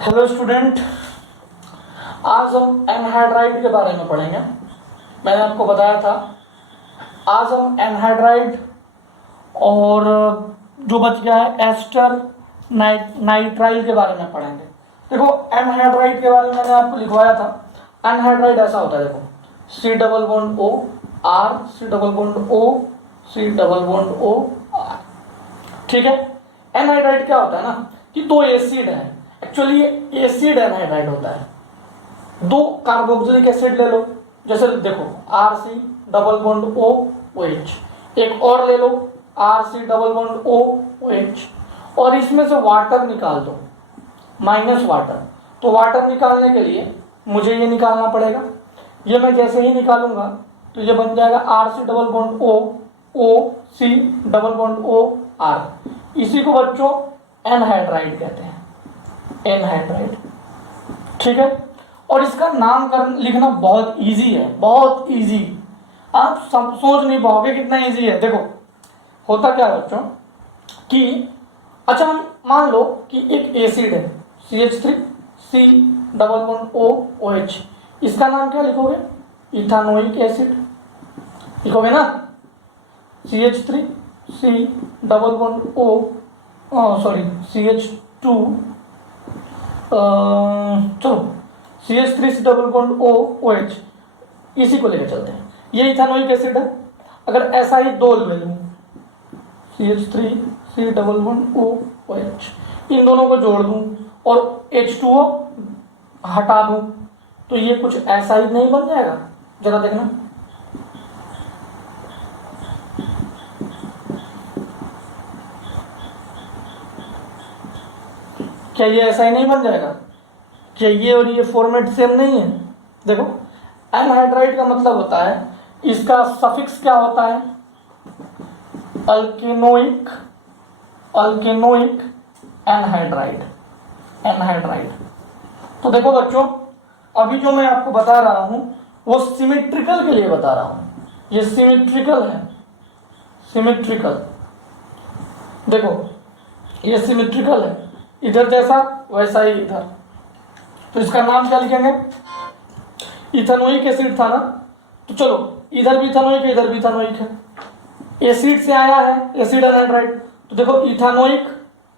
Hello student, आज हम anhydride के बारे में पढ़ेंगे। मैंने आपको बताया था आज हम एनहाइड्राइड और जो बच गया है एस्टर नाइट्राइल के बारे में पढ़ेंगे। देखो, एनहाइड्राइड के बारे में मैंने आपको लिखवाया था। एनहाइड्राइड ऐसा होता है, देखो C double bond O R, C double bond O, C double bond O R. ठीक है, एनहाइड्राइड क्या होता है ना कि दो एसिड है। एक्चुअली ये एसिड एनहाइड्राइड होता है। दो कार्बोक्सिलिक एसिड ले लो, जैसे देखो R C double bond O O H, एक और ले लो R C double bond O O H, और इसमें से वाटर निकाल दो, माइनस वाटर। तो वाटर निकालने के लिए मुझे ये निकालना पड़ेगा। ये मैं जैसे ही निकालूंगा तो ये बन जाएगा R C double bond O O C double bond O R. इसी को बच्चों एनहाइड्राइड कहते हैं, एनहाइड्राइड। ठीक है, और इसका नामकरण लिखना बहुत इजी है, बहुत इजी। आप सब सोच नहीं पाओगे कितना इजी है। देखो होता क्या है बच्चों कि अच्छा मान लो कि एक एसिड है CH3 C double bond O OH, इसका नाम क्या लिखोगे? इथानोइक एसिड लिखोगे ना। CH3 C double bond O sorry CH2 चलो CH3 double bond O OH, इसी को लेकर चलते हैं। ये इथानोइक एसिड है। अगर ऐसा ही दो ले लूं CH3 C double bond O OH, इन दोनों को जोड़ दूं और H2O हटा दूं तो ये कुछ ऐसा ही नहीं बन जाएगा? जरा देखना, क्या ये ऐसा ही नहीं बन जाएगा? क्या ये और ये फॉर्मेट सेम नहीं है? देखो एनहाइड्राइड का मतलब होता है, इसका सफिक्स क्या होता है? अल्केनोइक, अल्केनोइक एनहाइड्राइड, एनहाइड्राइड। तो देखो बच्चों, अभी जो मैं आपको बता रहा हूं वो सिमेट्रिकल के लिए बता रहा हूं। ये सिमेट्रिकल है, सिमेट्रिकल। देखो ये सिमेट्रिकल है, इधर जैसा वैसा ही इधर। तो इसका नाम क्या लिखेंगे? इथानोइक एसिड था ना, तो चलो इधर भी इथानोइक है, इधर भी इथानोइक है। एसिड से आया है एसिड एनहाइड्राइड, तो देखो इथानोइक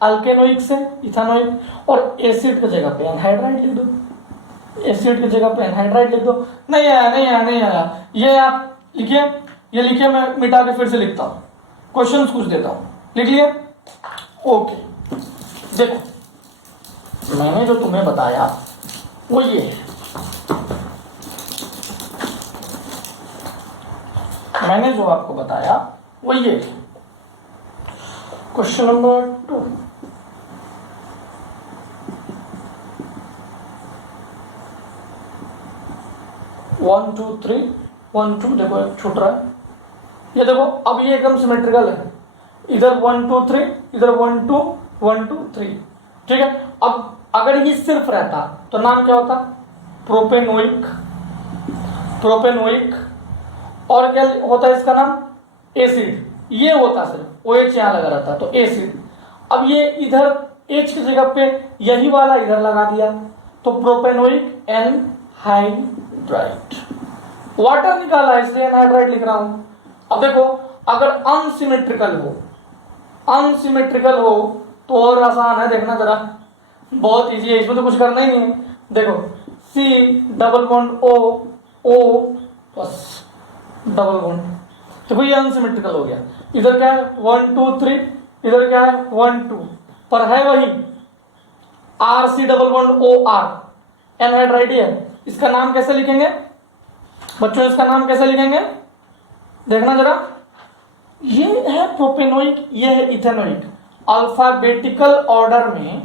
अल्केनोइक से इथानोइक, और एसिड की जगह पे एनहाइड्राइड लिख दो, एसिड की जगह पे एनहाइड्राइड लिख दो। नहीं आया, नहीं आया, नहीं आया, ये आप लिखिए, ये लिखिए, मैं मिटा के फिर से लिखता हूँ, क्वेश्चंस कुछ देता हूँ। लिख लिए? ओके, देखो मैंने जो तुम्हें बताया वो ये है। मैंने जो आपको बताया वो ये है। Question number 2, one two three, one two, देखो एक छूट रहा है। ये देखो अब ये एकदम सिमेट्रिकल है, इधर 1 2 3, इधर 1 2 1 2 3। ठीक है, अब अगर ये सिर्फ रहता तो नाम क्या होता? Propanoic, propanoic. और क्या होता है इसका नाम? एसिड। ये होता सिर्फ OH यहां लगा रहता तो एसिड। अब ये इधर H की जगह पे यही वाला इधर लगा दिया तो प्रोपेनोइक एनहाइड्राइड। वाटर निकाला इसलिए एनहाइड्राइड लिख रहा हूं। अब देखो अगर अनसिमेट्रिकल हो, अनसिमेट्रिकल हो तो और आसान है, देखना जरा, बहुत इजी है, इसमें तो कुछ करना ही नहीं है। देखो C double bond O O बस डबल बॉन्ड, देखो ये अनसिमेट्रिकल हो गया। इधर क्या है 1 2 3, इधर क्या है 1 2, पर है वही R C double bond O R, anhydride है। इसका नाम कैसे लिखेंगे बच्चों? इसका नाम कैसे लिखेंगे देखना जरा, ये है प्रोपेनोइक, ये है इथेनोइक। अल्फाबेटिकल ऑर्डर में,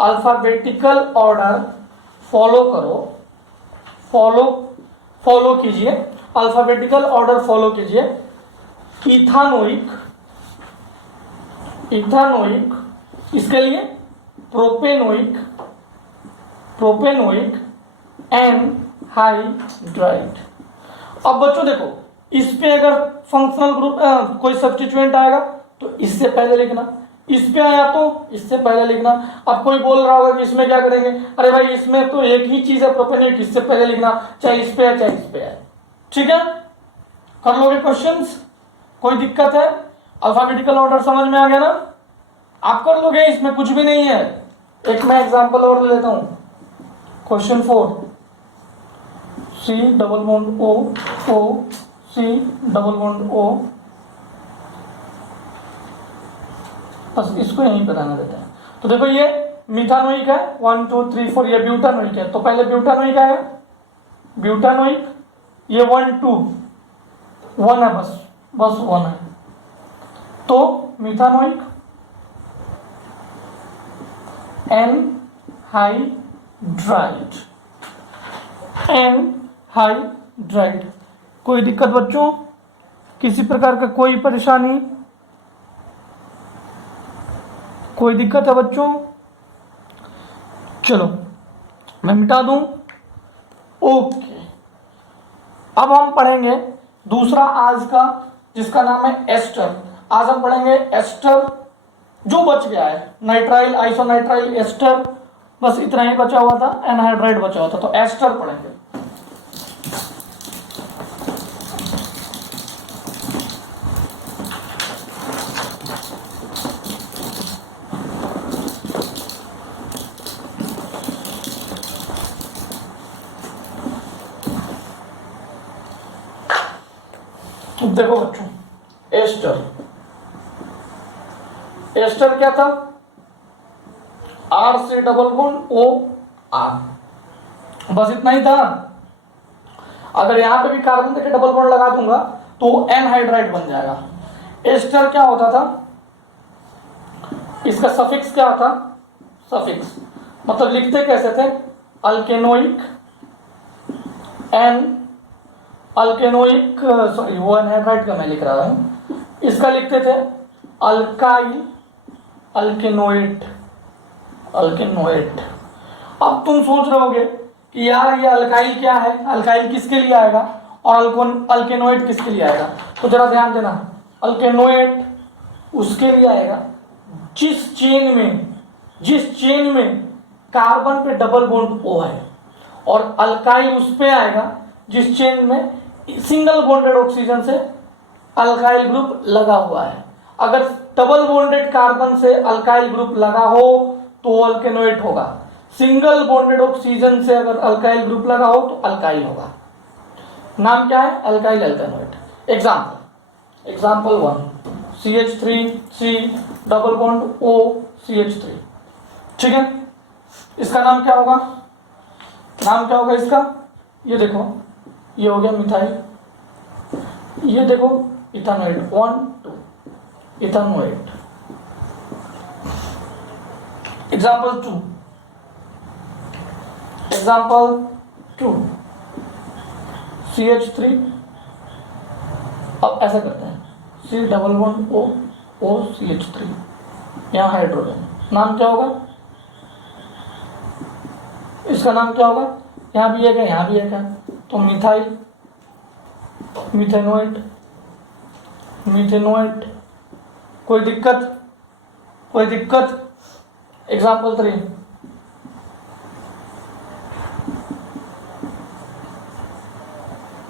अल्फाबेटिकल ऑर्डर फॉलो करो, फॉलो कीजिए, अल्फाबेटिकल ऑर्डर फॉलो कीजिए। इथानोइक, इथानोइक, इसके लिए प्रोपेनोइक, प्रोपेनोइक एनहाइड्राइड। अब बच्चों देखो, इस पे अगर फंक्शनल ग्रुप कोई सब्स्टिट्यूएंट आएगा तो इससे पहले लिखना, इस पे आया तो इससे पहले लिखना। अब कोई बोल रहा होगा कि इसमें क्या करेंगे, अरे भाई इसमें तो एक ही चीज है प्रोपेनेट, इससे पहले लिखना, चाहे इस पे है चाहे इस पे है। ठीक है, कर लोगे क्वेश्चंस, कोई दिक्कत है? अल्फाबेटिकल ऑर्डर समझ में आ गया ना? आप कर लोगे, इसमें कुछ भी नहीं है। एक मैं एग्जांपल और ले लेता हूं, question 4, C double bond O O C double bond O, बस इसको यहीं पे रहने देते हैं। तो देखो ये मिथानोइक है, 1 2 3 4, ये ब्यूटानोइक है, तो पहले ब्यूटानोइक आएगा, ब्यूटानोइक, ये 1 2 1 है, बस 1 है, तो मिथानोइक एनहाइड्राइड, एनहाइड्राइड। कोई दिक्कत बच्चों, किसी प्रकार का कोई परेशानी, कोई दिक्कत है बच्चों? चलो मैं मिटा दूं। ओके, अब हम पढ़ेंगे दूसरा आज का, जिसका नाम है एस्टर। आज हम पढ़ेंगे एस्टर, जो बच गया है नाइट्राइल, आइसोनाइट्राइल, एस्टर, बस इतना ही बचा हुआ था, एनहाइड्राइड बचा हुआ था, तो एस्टर पढ़ेंगे। देखो बच्चों, एस्टर, एस्टर क्या था? R से डबल बॉन्ड O R, बस इतना ही था। अगर यहां पे भी कार्बन देके डबल बॉन्ड लगा दूंगा तो एनहाइड्राइड बन जाएगा। एस्टर क्या होता था? इसका सफिक्स क्या था? सफिक्स मतलब लिखते कैसे थे? अल्केनोइक, एन अल्केनोइक, सॉरी वो एनहाइड्राइड का मैं लिख रहा हूं, इसका लिखते थे अल्काइल अल्केनोइट, अल्केनोइट। अब तुम सोच रहे होगे कि यार ये अल्काइल क्या है, अल्काइल किसके लिए आएगा और अल्केनोइट किसके लिए आएगा? तो जरा ध्यान देना, अल्केनोइट उसके लिए आएगा जिस चेन में कार्बन पे डबल बॉन्ड O है, और अल्काइल उस पे आएगा जिस चेन में सिंगल बॉन्डेड ऑक्सीजन से अल्काइल ग्रुप लगा हुआ है। अगर डबल बॉन्डेड कार्बन से अल्काइल ग्रुप लगा हो तो अल्केनोइट होगा, सिंगल बॉन्डेड ऑक्सीजन से अगर अल्काइल ग्रुप लगा हो तो अल्काइल होगा। नाम क्या है? Alkyl alkanoate. Example 1, CH3C double bond O CH3। ठीक है, इसका नाम क्या होगा? नाम क्या होगा इसका? ये देखो, ये हो गया मिथाइल, ये देखो इथानोइड, 1 2 इथानोइड। एग्जाम्पल 2 CH3, अब ऐसा करते हैं, C double bond O O CH3, यहाँ हाइड्रोजन, नाम क्या होगा इसका? नाम क्या होगा? यहाँ भी एक है, यहाँ भी एक है, तो मिथाइल, मिथेनोइट, मिथेनोइट। कोई दिक्कत? एग्जाम्पल 3,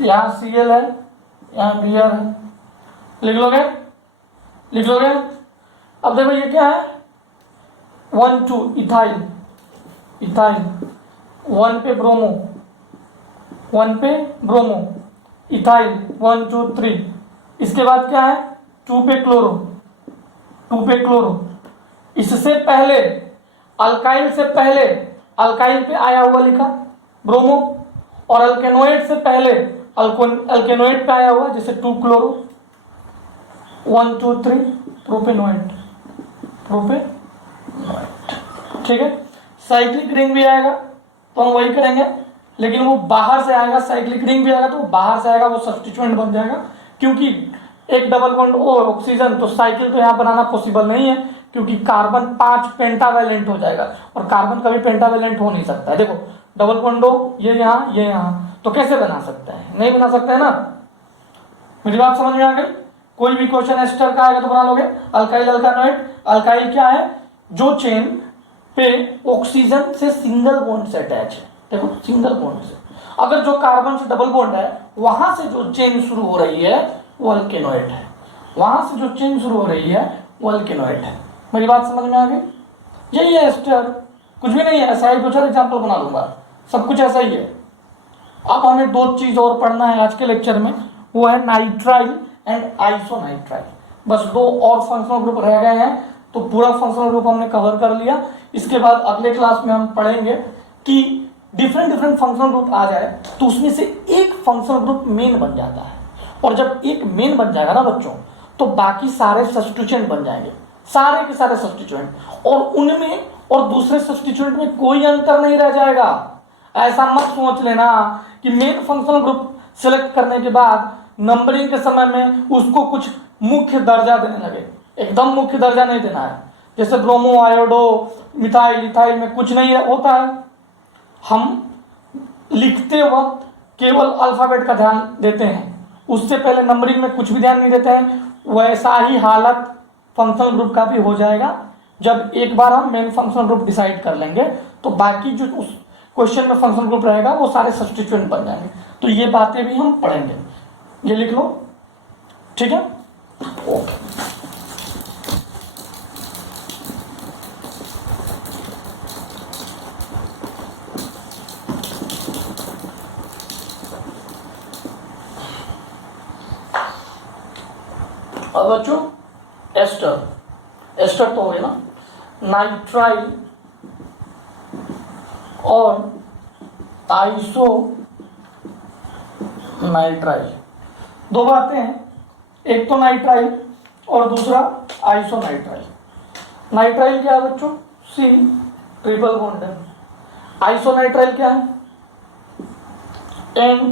यहाँ Cl है, यहाँ Br है, लिख लोगे? अब देखो ये क्या है? 1 2 इथाइल, 1 पे ब्रोमो, इथाइल 1 2 3। इसके बाद क्या है? 2 पे क्लोरो। इससे पहले अल्काइल से पहले अल्काइल पे आया हुआ लिखा ब्रोमो, और अल्केनोइड से पहले अल्केनोइड पे आया हुआ जैसे 2 क्लोरो, 1 2 3 प्रोपेनोइड। ठीक है, साइक्लिक रिंग भी आएगा तो हम वही करेंगे, लेकिन वो बाहर से आएगा। साइक्लिक रिंग भी आएगा तो बाहर से आएगा, वो सब्स्टिट्यूएंट बन जाएगा, क्योंकि एक डबल बॉन्ड O ऑक्सीजन, तो साइकिल तो यहाँ बनाना पॉसिबल नहीं है, क्योंकि कार्बन 5 पेंटावैलेंट हो जाएगा, और कार्बन कभी पेंटावैलेंट हो नहीं सकता है। देखो डबल बॉन्ड O ये यहाँ, तो कैसे बना सकता है? नहीं बना सकता है ना। मेरी बात समझ में आ गई? कोई भी क्वेश्चन एस्टर का आएगा तो बना लोगे। अल्काइल अल्कानोइड, अल्काइल क्या है, जो चेन पे ऑक्सीजन से सिंगल बॉन्ड से अटैच है, देखो सिंगल बॉन्ड से, अगर जो कार्बन से डबल बॉन्ड है वहां से जो चेन शुरू हो रही है वो अल्केनोइड है, वहां से जो चेन शुरू हो रही है वो अल्केनोइड है। मेरी बात समझ में आ गई? यही है एस्टर, कुछ भी नहीं है, ऐसा ही कुछ और एग्जाम्पल बना दूंगा, सब कुछ ऐसा ही है। अब हमें दो चीज और पढ़ना है आज के लेक्चर में, वो है नाइट्राइल एंड आइसोनाइट्राइल। बस दो और फंक्शनल ग्रुप रह गए हैं, तो पूरा फंक्शनल ग्रुप हमने कवर कर लिया। इसके बाद अगले क्लास में हम पढ़ेंगे कि डिफरेंट फंक्शनल ग्रुप आ जाए तो उसमें से एक फंक्शनल ग्रुप मेन बन जाता है, और जब एक मेन बन जाएगा ना बच्चों, तो बाकी सारे सब्स्टिट्यूएंट बन जाएंगे, सारे के सारे सब्स्टिट्यूएंट, और उनमें और दूसरे सब्स्टिट्यूएंट में कोई अंतर नहीं रह जाएगा। ऐसा मत सोच लेना कि मेन फंक्शनल ग्रुप सेलेक्ट करने के बाद नंबरिंग के समय में उसको कुछ मुख्य दर्जा देने लगे, एकदम मुख्य दर्जा नहीं देना है। जैसे ब्रोमो, आयोडो, मिथाइल, इथाइल में कुछ नहीं होता है, हम लिखते वक्त केवल अल्फाबेट का ध्यान देते हैं, उससे पहले नंबरिंग में कुछ भी ध्यान नहीं देते हैं। वैसा ही हालत फंक्शनल ग्रुप का भी हो जाएगा। जब एक बार हम मेन फंक्शनल ग्रुप डिसाइड कर लेंगे तो बाकी जो उस क्वेश्चन में फंक्शनल ग्रुप रहेगा वो सारे सब्स्टिट्यूएंट बन जाएंगे। तो ये बातें भी हम पढ़ेंगे, ये लिख लो, ठीक है, ओके। अब बच्चों एस्टर, एस्टर तो हो गया ना, नाइट्राइल और आइसो नाइट्राइल, दो बातें हैं, एक तो नाइट्राइल और दूसरा आइसो नाइट्राइल। नाइट्राइल क्या है बच्चों, सी ट्रिपल बॉन्ड है। आइसो नाइट्राइल क्या है, N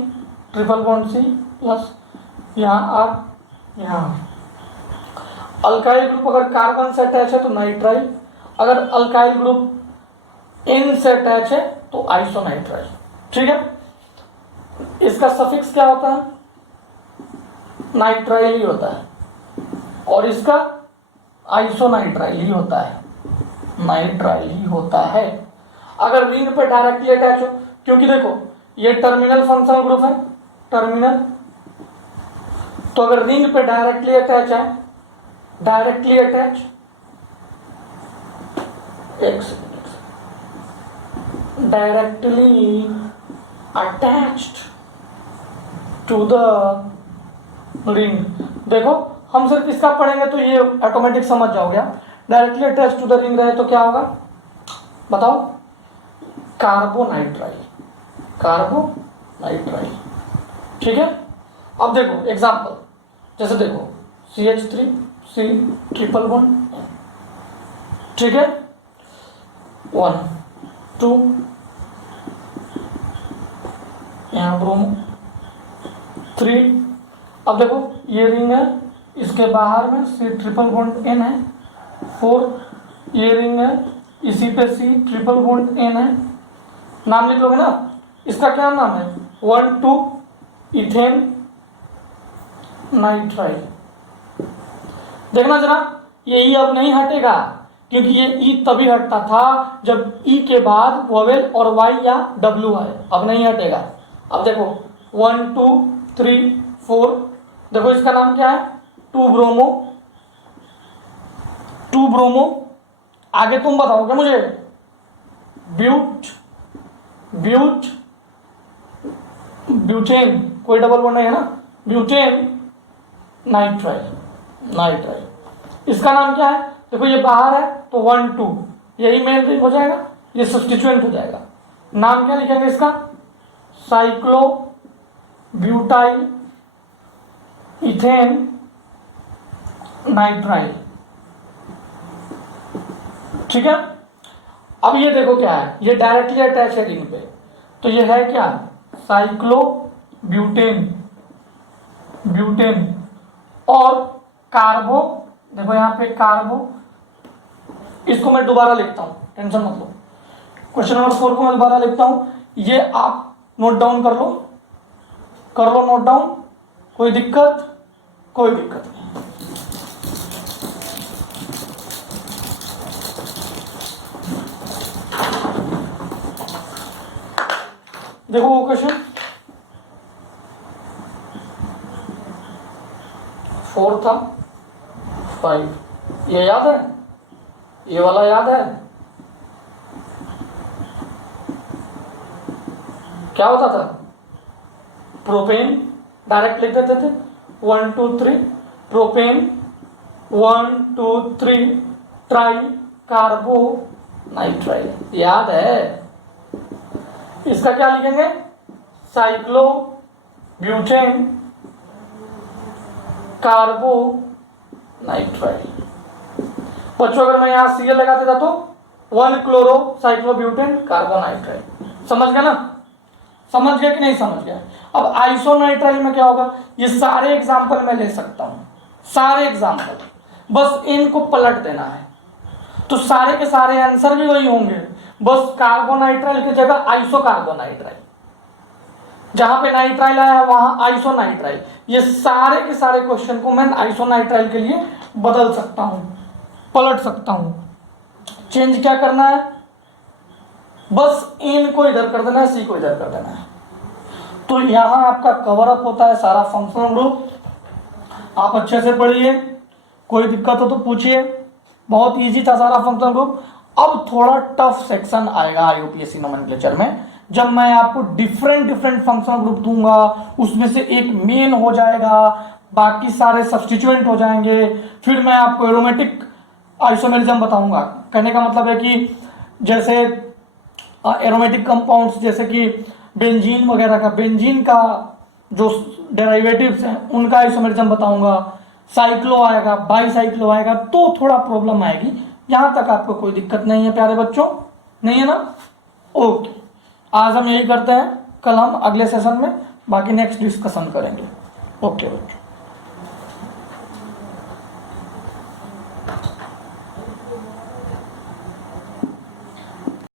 triple bond C plus यहाँ आर, यहाँ अल्काइल ग्रुप अगर कार्बन से अटैच है तो नाइट्राइल, अगर अल्काइल ग्रुप एन से अटैच है तो आइसोनाइट्राइल, ठीक है। इसका सफिक्स क्या होता है, नाइट्राइल ही होता है, और इसका आइसोनाइट्राइल ही होता है, नाइट्राइल ही होता है। अगर रिंग पे डायरेक्टली अटैच हो, क्योंकि देखो ये टर्मिनल फंक्शनल ग्रुप है, टर्मिनल, तो अगर रिंग पे डायरेक्टली अटैच है, directly attach, directly attached to the ring, देखो हम सिर्फ इसका पढ़ेंगे तो ये ऑटोमेटिक समझ जाओगे। Directly attach to the ring रहे तो क्या होगा बताओ, कार्बोनाइट्राइल, कार्बोनाइट्राइल, ठीक है। अब देखो एग्जांपल, जैसे देखो CH3 C ट्रिपल बॉन्ड, ठीक है, 1 2, यहाँ ब्रोमो 3। अब देखो ये रिंग है, इसके बाहर में C ट्रिपल बॉन्ड N है, 4 ये रिंग है, इसी पे C ट्रिपल बॉन्ड N है, नाम लिख लोगे ना, इसका क्या नाम है, 1 2 इथेन नाइट्राइल। देखना जरा, ये ई अब नहीं हटेगा, क्योंकि ये ई तभी हटता था जब ई के बाद वोवेल और वाई या डब्ल्यू आए, अब नहीं हटेगा। अब देखो 1 2 3 4, देखो इसका नाम क्या है, 2 ब्रोमो, 2 ब्रोमो, आगे तुम बताओगे मुझे, ब्यूट ब्यूटेन, कोई डबल बॉन्ड नहीं है ना, ब्यूटेन नाइट्राइल, नाइट्राइल। इसका नाम क्या है, देखो ये बाहर है तो 1 2, यही मेन रिंग हो जाएगा, ये सब्स्टिट्यूएंट हो जाएगा। नाम क्या लिखेंगे इसका, साइक्लो ब्यूटाइल इथेन नाइट्राइल, ठीक है। अब ये देखो क्या है, ये डायरेक्टली अटैच है रिंग पे, तो ये है क्या, साइक्लो ब्यूटेन, ब्यूटेन, और कार्बो, देखो यहाँ पे कार्बो, इसको मैं दोबारा लिखता हूं, टेंशन मत लो, क्वेश्चन नंबर 4 को मैं दोबारा लिखता हूं, ये आप नोट डाउन कर लो नोट डाउन, कोई दिक्कत कोई दिक्कत नहीं। देखो वो क्वेश्चन 4 था 5, ये याद है, ये वाला याद है, क्या होता था, प्रोपेन डायरेक्ट लिख देते थे 1 2 3 प्रोपेन 1 2 3 ट्राई कार्बो नाइट्राइल, याद है। इसका क्या लिखेंगे, साइक्लो ब्यूटेन कार्बो नाइट्राइल। बच्चों अगर मैं यहां Cl लगा देता तो 1 क्लोरो साइक्लोब्यूटेन कार्बोनाइट्राइल, समझ गया ना, समझ गया कि नहीं समझ गया। अब आइसोनाइट्राइल में क्या होगा, ये सारे एग्जाम्पल मैं ले सकता हूं, सारे एग्जाम्पल, बस इनको पलट देना है तो सारे के सारे आंसर भी वही होंगे, बस कार्बोनाइट्राइल की जगह आइसोकार्बोनाइट्राइल, जहां पे नाइट्राइल आया वहां आइसोनाइट्राइल, ये सारे के सारे क्वेश्चन को मैं आइसोनाइट्राइल के लिए बदल सकता हूं, पलट सकता हूं। चेंज क्या करना है, बस इन को इधर कर देना है, सी को इधर कर देना है, तो यहां आपका कवर अप होता है सारा फंक्शनल ग्रुप। आप अच्छे से पढ़िए, कोई दिक्कत हो तो पूछिए, बहुत इजी था सारा फंक्शनल ग्रुप। अब थोड़ा टफ सेक्शन आएगा यूपीएससी नोमेनक्लेचर में, जब मैं आपको डिफरेंट फंक्शनल ग्रुप दूंगा, उसमें से एक मेन हो जाएगा, बाकी सारे सब्स्टिट्यूएंट हो जाएंगे, फिर मैं आपको एरोमेटिक आइसोमेरिज्म बताऊंगा। कहने का मतलब है कि जैसे एरोमेटिक कंपाउंड्स जैसे कि बेंजीन वगैरह का, बेंजीन का जो डेरिवेटिव्स हैं उनका आइसोमेरिज्म बताऊंगा, साइक्लो आएगा, बाईसाइक्लो आएगा, तो थोड़ा प्रॉब्लम आएगी। यहां तक आपको कोई दिक्कत नहीं है प्यारे बच्चों, नहीं है ना? ओके, आज हम यही करते हैं, कल हम अगले सेशन में बाकी नेक्स्ट डिस्कशन करेंगे। ओके बच्चों।